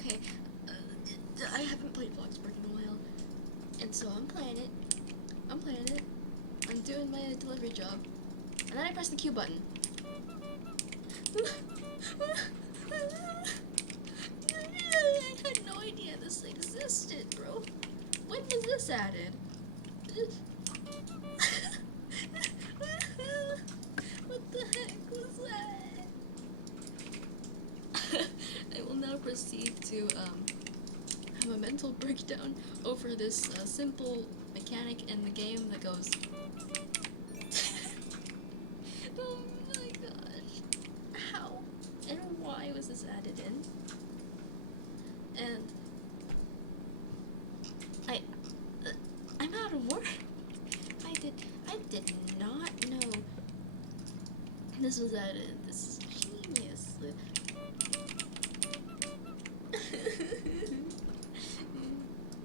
Okay, I haven't played Bloxburg in a while, and so I'm playing it. I'm doing my delivery job, and then I press the Q button. I had no idea this existed, bro. When was this added? What the heck was that? I will now proceed to have a mental breakdown over this simple mechanic in the game that goes. Oh my gosh. How and why was this added in? And I, I'm out of words. I did not know this was added. This